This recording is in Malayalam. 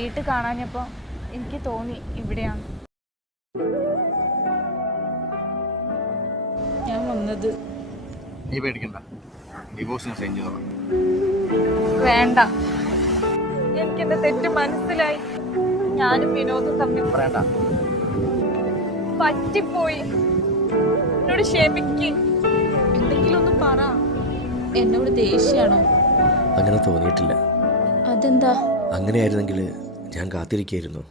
വീട്ടിൽ കാണാഞ്ഞപ്പോൾ എനിക്ക് തോന്നി ഇവിടെയാണ് ഞാൻ വന്നത്. നീ പേടിക്കണ്ട, ഡിവോഴ്സിന് സൈൻ ചെയ്തോളാം. വേണ്ട, എനിക്ക് എന്റെ തെറ്റ് മനസ്സിലായി. ഞാനും വിനോദും തമ്മിൽ പറയണ്ട, പറ്റിപ്പോയി. എന്നോട് ക്ഷമിക്ക്. എന്തെങ്കിലും ഒന്ന് പറ. എന്നോട് ദേഷ്യാണോ? അങ്ങനെ തോന്നിയിട്ടില്ല. അതെന്താ? അങ്ങനെയായിരുന്നെങ്കിൽ ഞാൻ കാത്തിരിക്കായിരുന്നു.